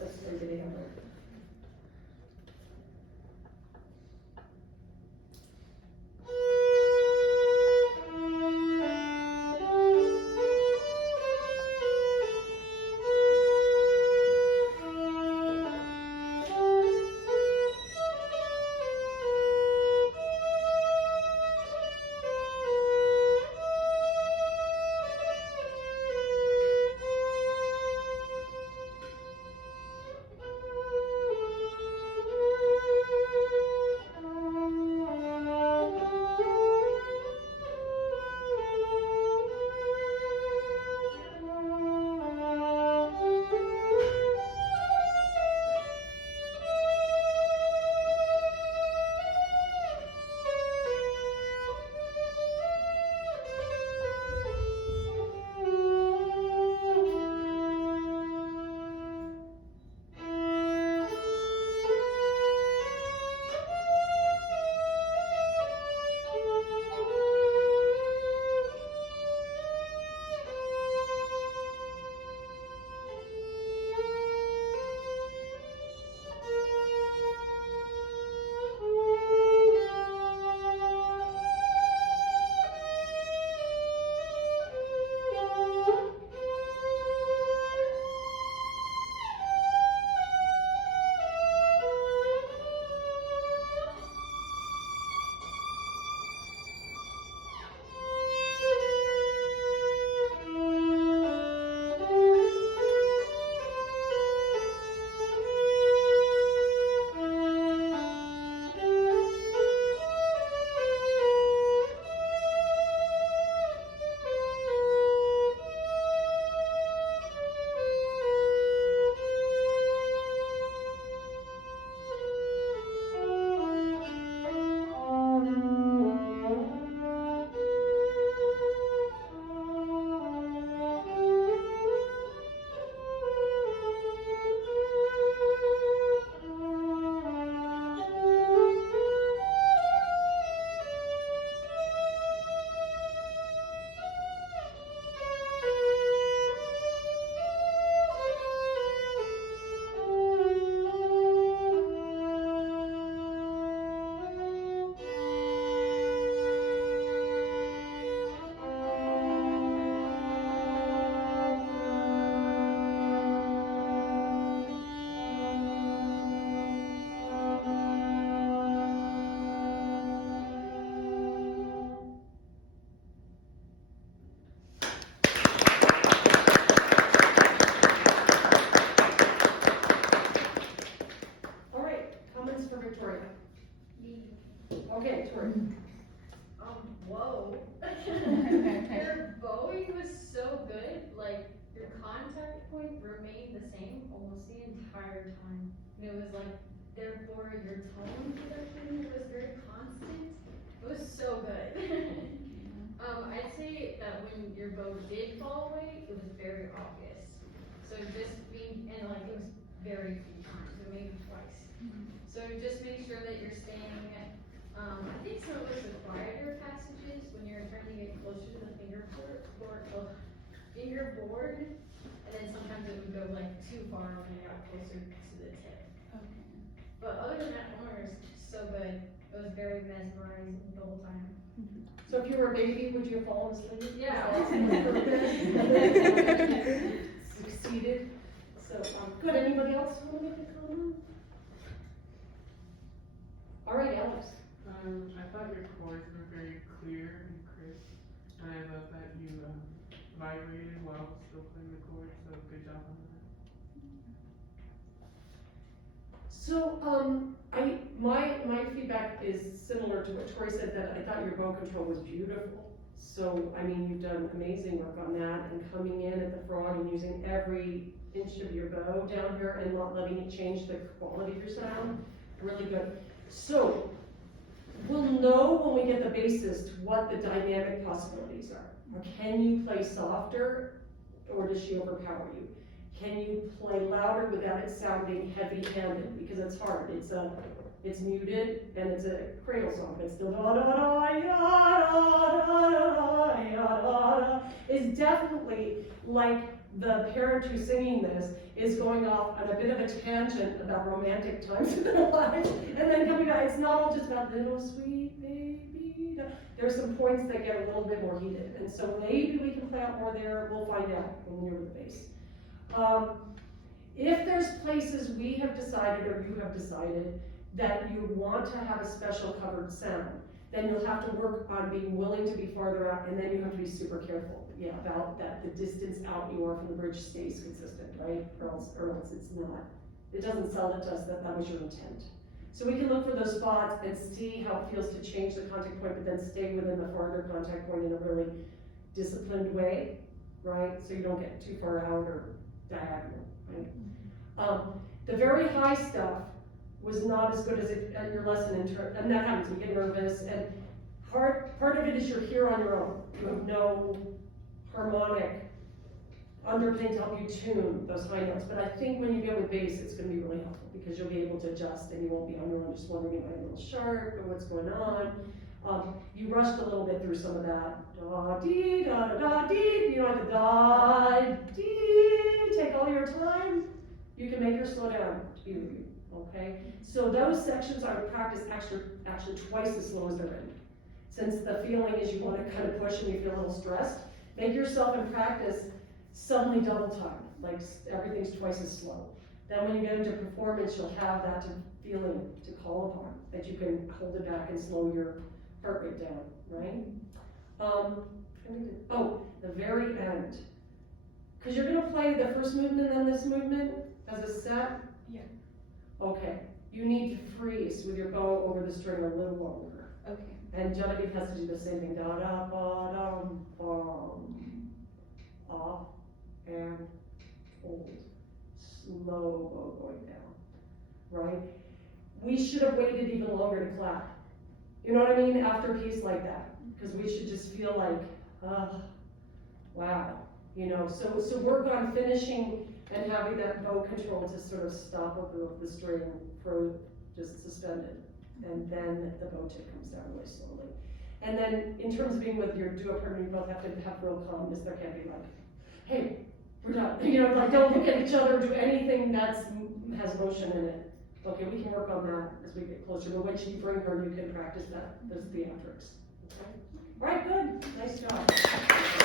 that's a good handle. Okay, Tori. Whoa. Your bowing was so good, like, your contact point remained the same almost the entire time. And it was like, therefore, your tone production was very constant. It was so good. I'd say that when your bow did fall away, it was very obvious. So just being, and like, it was very few times, so maybe twice. So just make sure that you're staying, I think some of us the quieter passages when you're trying to get closer to the fingerboard, and then sometimes it would go like too far when you got closer to the tip. Okay. But other than that, Homer is so good. It was very mesmerizing the whole time. So if you were a baby, would you have fallen asleep? Yeah. Succeeded. So, good. Anybody else want to make a comment? All right, Alex. I thought your chords were very clear and crisp, and I love that you vibrated while still playing the chords, so good job on that. So, my feedback is similar to what Tori said, that I thought your bow control was beautiful. So, I mean, you've done amazing work on that, and coming in at the frog and using every inch of your bow down here and not letting it change the quality of your sound, really good. So, we'll know when we get the bassist what the dynamic possibilities are. Can you play softer, or does she overpower you? Can you play louder without it sounding heavy-handed? Because it's hard. It's muted and it's a cradle song. It's still da da da ya da da da ya da da. It's definitely like the parent who's singing this is going off on a bit of a tangent about romantic times in their lives, and then coming back. It's not all just about little sweet baby. There's some points that get a little bit more heated, and so maybe we can play out more there. We'll find out when you're with the bass. If there's places we have decided or you have decided that you want to have a special covered sound, then you'll have to work on being willing to be farther out, and then you have to be super careful, about that the distance out you are from the bridge stays consistent, right? Or else it's not. It doesn't sell it to us that was your intent. So we can look for those spots and see how it feels to change the contact point, but then stay within the farther contact point in a really disciplined way, right? So you don't get too far out or diagonal, right? The very high stuff was not as good as your lesson and that happens, we get nervous, and part of it is you're here on your own. You have no harmonic underpinning to help you tune those high notes, but I think when you get with bass, it's gonna be really helpful, because you'll be able to adjust, and you won't be on your own just wondering, am I a little sharp, or what's going on? You rushed a little bit through some of that, da dee da da da dee, you don't have to da dee, take all your time. You can make her slow down to be with you, okay? So those sections I would practice actually twice as slow as they're in. Since the feeling is you want to kind of push and you feel a little stressed, make yourself in practice suddenly double time, like everything's twice as slow. Then when you get into performance, you'll have that feeling to call upon, that you can hold it back and slow your heart rate down, right? The very end. Because you're gonna play the first movement and then this movement as a set? Yeah. Okay, you need to freeze with your bow over the string a little longer. Okay. And Genevieve has to do the same thing. Da da ba dum bum. Off and hold. Slow bow going down. Right? We should have waited even longer to clap. You know what I mean? After a piece like that. Because we should just feel like, wow. So work on finishing and having that bow control to sort of stop with the string for just suspended. And then the bow tip comes down really slowly. And then in terms of being with your duo partner, you both have to have real calmness. There can't be like, hey, we're done. Don't look at each other, do anything that has motion in it. Okay, we can work on that as we get closer, but once you bring her, you can practice that, those theatrics. Okay? All right, good, nice job.